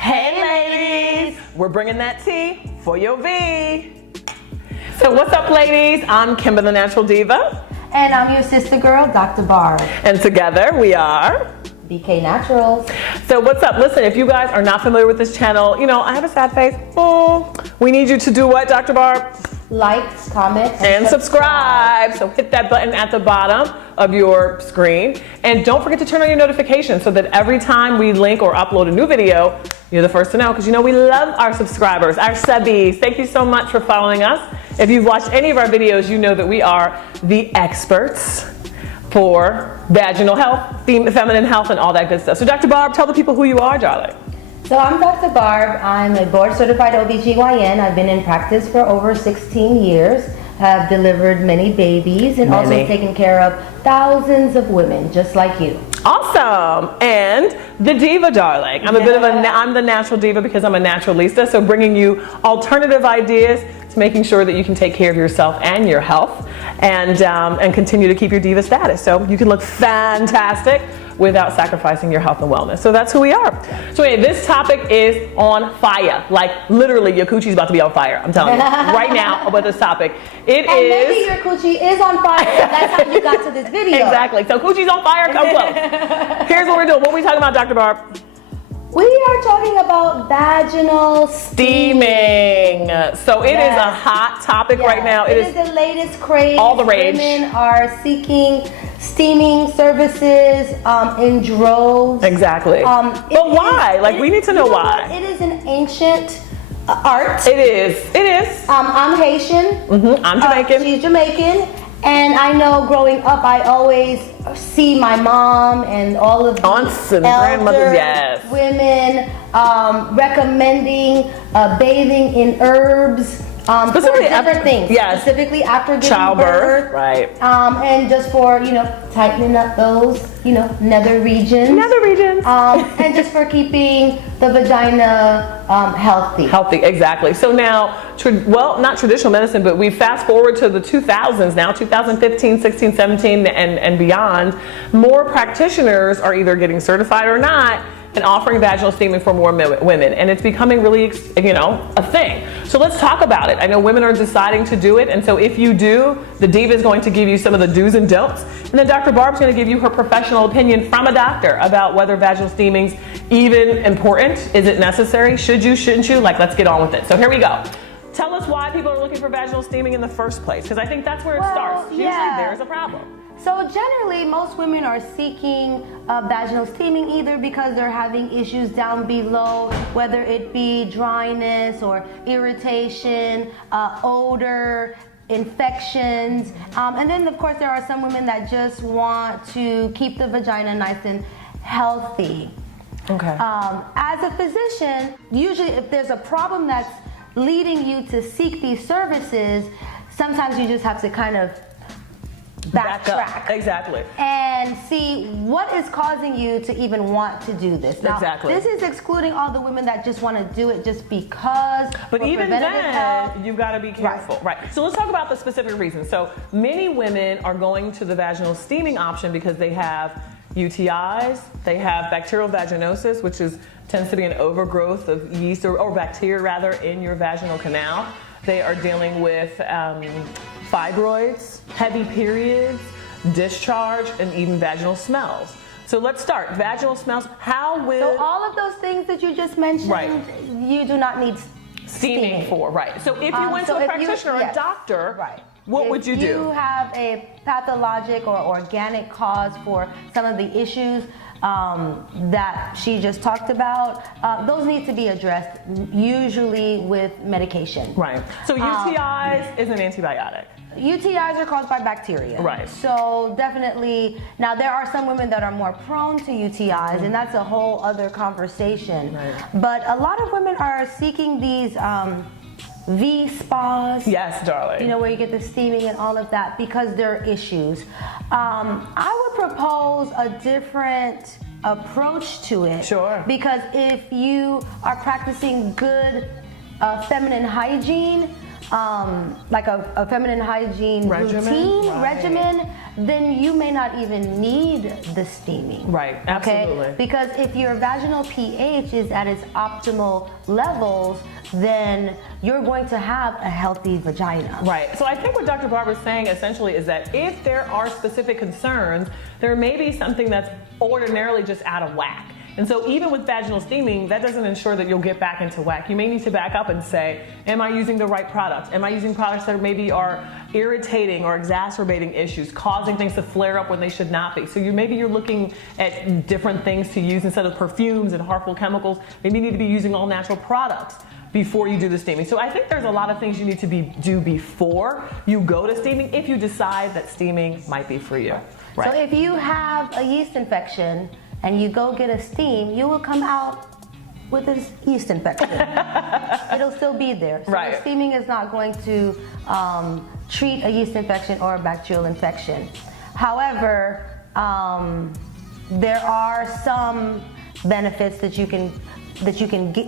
Hey ladies, we're bringing that tea for your V. So what's up ladies? I'm KIMBA the Natural Diva. And I'm your sister girl, Dr. BARB. And together we are BK Naturals. So what's up? Listen, if you guys are not familiar with this channel, you know, I have a sad face. We need you to do what, Dr. BARB? Like, comment, and subscribe. So hit that button at the bottom of your screen. And don't forget to turn on your notifications so that every time we link or upload a new video, you're the first to know, because you know we love our subscribers, our subbies. Thank you so much for following us. If you've watched any of our videos, you know that we are the experts for vaginal health, feminine health, and all that good stuff. So Dr. BARB, tell the people who you are, darling. So I'm Dr. BARB. I'm a board certified OBGYN. I've been in practice for over 16 years. Have delivered many babies and also taken care of thousands of women just like you. Awesome. And the Diva, darling. I'm I'm the natural diva because I'm a naturalista. So bringing you alternative ideas to making sure that you can take care of yourself and your health and continue to keep your diva status. So you can look fantastic without sacrificing your health and wellness. So that's who we are. So anyway, this topic is on fire. Like literally your coochie's about to be on fire. I'm telling you right now about this topic. Maybe your coochie is on fire. That's how you got to this video. Exactly. So coochie's on fire, come close. Here's what we're doing. What are we talking about, Dr. BARB? We are talking about vaginal steaming. So it is a hot topic right now. It is the latest craze. All the rage. Women are seeking steaming services in droves. Exactly. But why? Like we need to know why. It is an ancient art. It is. It is. I'm Haitian. I'm Jamaican. She's Jamaican. And I know growing up, I always see my mom and all of the aunts and grandmothers, women recommending bathing in herbs for different things. Yes. Specifically after giving childbirth, birth, right? And just for tightening up those nether regions. And just for keeping the vagina healthy. Healthy, exactly. So now, not traditional medicine, but we fast forward to the 2000s now, 2015, 16, 17, and beyond. More practitioners are either getting certified or not and offering vaginal steaming for more women. And it's becoming really, a thing. So let's talk about it. I know women are deciding to do it. And so if you do, the Diva is going to give you some of the do's and don'ts. And then Dr. BARB's going to give you her professional opinion from a doctor about whether vaginal steaming's even important. Is it necessary? Should you, shouldn't you? Let's get on with it. So here we go. Tell us why people are looking for vaginal steaming in the first place, because I think that's where it starts. Usually there's a problem. So generally, most women are seeking vaginal steaming either because they're having issues down below, whether it be dryness or irritation, odor, infections. And then, of course, there are some women that just want to keep the vagina nice and healthy. Okay. As a physician, usually if there's a problem that's leading you to seek these services, sometimes you just have to kind of backtrack. Exactly. And see what is causing you to even want to do this. Now, exactly. This is excluding all the women that just want to do it just because. But even then, you've got to be careful. Right. So let's talk about the specific reasons. So many women are going to the vaginal steaming option because they have UTIs, they have bacterial vaginosis, which tends to be an overgrowth of yeast or bacteria rather in your vaginal canal. They are dealing with fibroids, heavy periods, discharge, and even vaginal smells. So let's start. Vaginal smells. So all of those things that you just mentioned, you do not need steaming for, right? So if you went to a practitioner or a doctor, what would you do? If you have a pathologic or organic cause for some of the issues that she just talked about, those need to be addressed, usually with medication. Right. So UTIs is an antibiotic. UTIs are caused by bacteria. Right. So definitely, now there are some women that are more prone to UTIs, and that's a whole other conversation. Right. But a lot of women are seeking these V spas. Yes, darling. Where you get the steaming and all of that because there are issues. I would propose a different approach to it. Sure. Because if you are practicing good feminine hygiene, like a feminine hygiene regimen, then you may not even need the steaming. Right, absolutely. Okay? Because if your vaginal pH is at its optimal levels, then you're going to have a healthy vagina. Right. So I think what Dr. Barb is saying essentially is that if there are specific concerns, there may be something that's ordinarily just out of whack. And so even with vaginal steaming, that doesn't ensure that you'll get back into whack. You may need to back up and say, am I using the right products? Am I using products that maybe are irritating or exacerbating issues, causing things to flare up when they should not be? So maybe you're looking at different things to use instead of perfumes and harmful chemicals. Maybe you need to be using all natural products before you do the steaming. So I think there's a lot of things you need to do before you go to steaming if you decide that steaming might be for you. Right. So if you have a yeast infection and you go get a steam, you will come out with a yeast infection. It'll still be there. So right. Steaming is not going to treat a yeast infection or a bacterial infection. However, there are some benefits that you can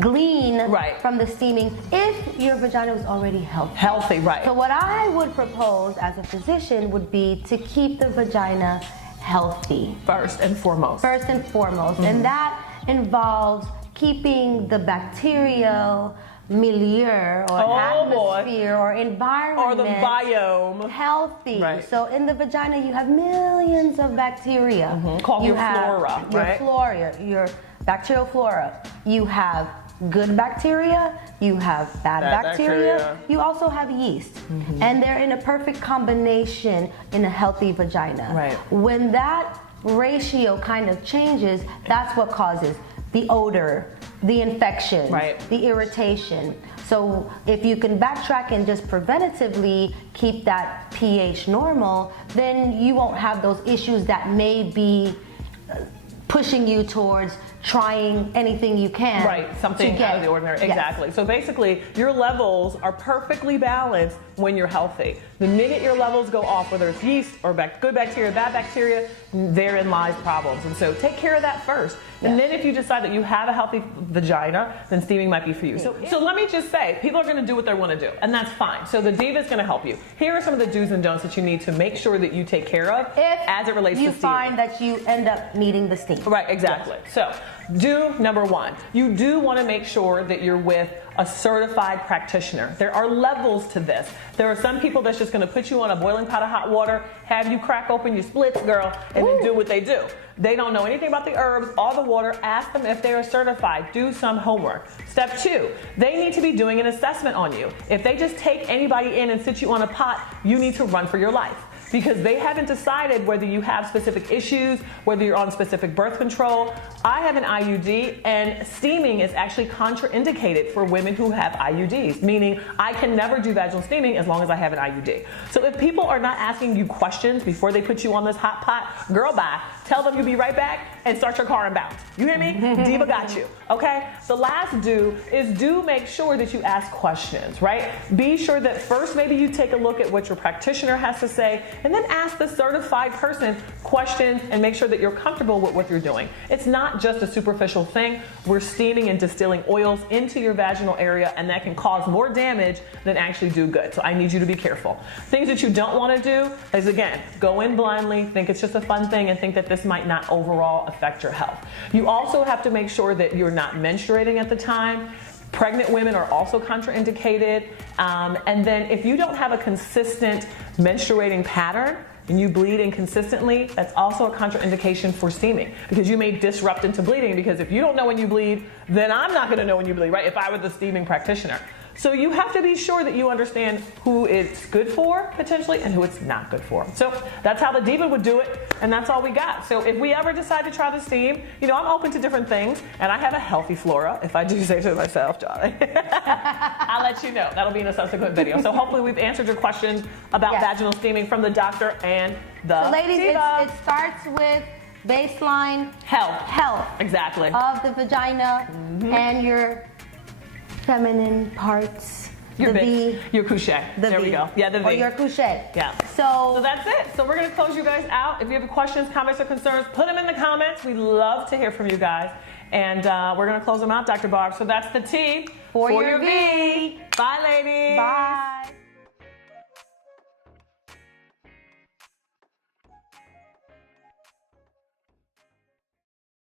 glean right. from the steaming if your vagina was already healthy. Healthy, right. So what I would propose as a physician would be to keep the vagina healthy. First and foremost. First and foremost. Mm-hmm. And that involves keeping the bacterial milieu or atmosphere or environment or the biome healthy. Right. So in the vagina you have millions of bacteria. Mm-hmm. Called your flora, your right? Flora, your bacterial flora. You have good bacteria, you have bad bacteria, you also have yeast. Mm-hmm. And they're in a perfect combination in a healthy vagina. Right. When that ratio kind of changes, that's what causes the odor, the infection, right. the irritation. So if you can backtrack and just preventatively keep that pH normal, then you won't have those issues that may be pushing you towards trying anything you can. Right, something out of the ordinary. Yes. Exactly. So basically, your levels are perfectly balanced when you're healthy. The minute your levels go off, whether it's yeast or good bacteria, bad bacteria, therein lies problems. And so take care of that first. And then if you decide that you have a healthy vagina, then steaming might be for you. So let me just say, people are going to do what they want to do, and that's fine. So the Diva is going to help you. Here are some of the do's and don'ts that you need to make sure that you take care of as it relates to steaming. You find that you end up needing the steam. Right, exactly. Yes. So do number one, you do want to make sure that you're with a certified practitioner. There are levels to this. There are some people that's just going to put you on a boiling pot of hot water, have you crack open your splits, girl, and then do what they do. They don't know anything about the herbs or the water. Ask them if they are certified. Do some homework. Step two, they need to be doing an assessment on you. If they just take anybody in and sit you on a pot, you need to run for your life, because they haven't decided whether you have specific issues, whether you're on specific birth control. I have an IUD, and steaming is actually contraindicated for women who have IUDs, meaning I can never do vaginal steaming as long as I have an IUD. So if people are not asking you questions before they put you on this hot pot, girl, bye. Tell them you'll be right back and start your car and bounce. You hear me? Diva got you, okay? The last do is make sure that you ask questions, right? Be sure that first maybe you take a look at what your practitioner has to say, and then ask the certified person questions and make sure that you're comfortable with what you're doing. It's not just a superficial thing. We're steaming and distilling oils into your vaginal area, and that can cause more damage than actually do good. So I need you to be careful. Things that you don't want to do is, again, go in blindly, think it's just a fun thing, and think that this might not overall affect your health. You also have to make sure that you're not menstruating at the time. Pregnant women are also contraindicated. And then if you don't have a consistent menstruating pattern and you bleed inconsistently, that's also a contraindication for steaming, because you may disrupt into bleeding, because if you don't know when you bleed, then I'm not going to know when you bleed, right? If I were the steaming practitioner. So you have to be sure that you understand who it's good for, potentially, and who it's not good for. So that's how the Diva would do it, and that's all we got. So if we ever decide to try the steam, you know, I'm open to different things, and I have a healthy flora, if I do say so myself, Johnny. I'll let you know. That'll be in a subsequent video. So hopefully we've answered your questions about vaginal steaming from the doctor and the So ladies, Diva. it starts with baseline health. Exactly. Of the vagina and your feminine parts. Your couche. There we go. Yeah, the V. Or your couche. Yeah. So that's it. So we're going to close you guys out. If you have questions, comments, or concerns, put them in the comments. We love to hear from you guys. And we're going to close them out, Dr. Barb. So that's the T for your V.